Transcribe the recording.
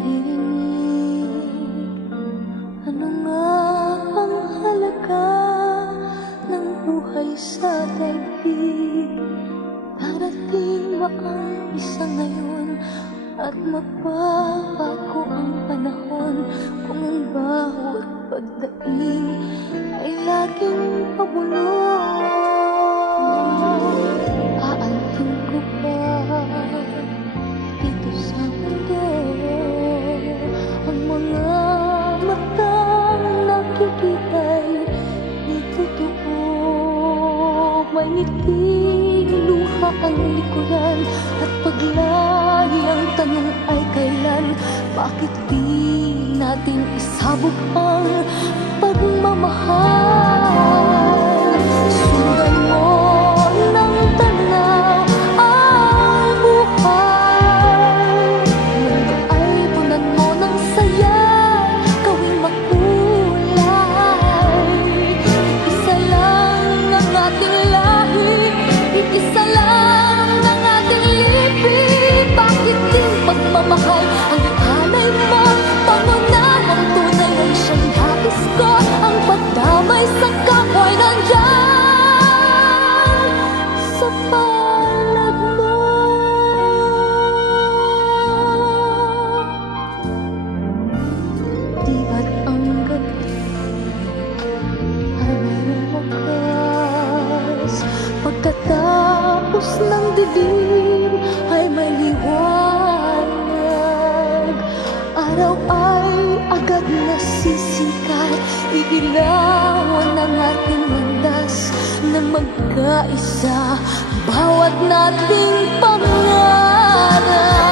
maririnig. Ano nga ang halaga ng buhay sa daigdig? Darating ba ang isa ngayon at magbabago ang panahon kung ang bawat pagdaing ay laging pabulong? Aanhin ko ba dito sa mundo ang mga matang nakikita'y di totoo? May ngiting luha ang likuran at paglagi ang tanong ay kailan? Bakit di natin isabog ang pagmamahal? Sundan mo ng tanaw ang buhay. Mundo ay punan mo ng saya, gawing makulay. Isa lang ang ating lahi, isa lang ang ating libig. Bakit din pagmamahal ang ihanay mo? Pangunahing tunay ay siyang nais ko. Ang pagdamay sa kapwa'y nandyan sa palad mo. Di ba't ang gabi ay mayroong wakas? Pagkatapos ng dilim ay may liwanag. Araw ay agad nasisikat, iilawan ang ating landas na magkaisa bawat nating pangarap.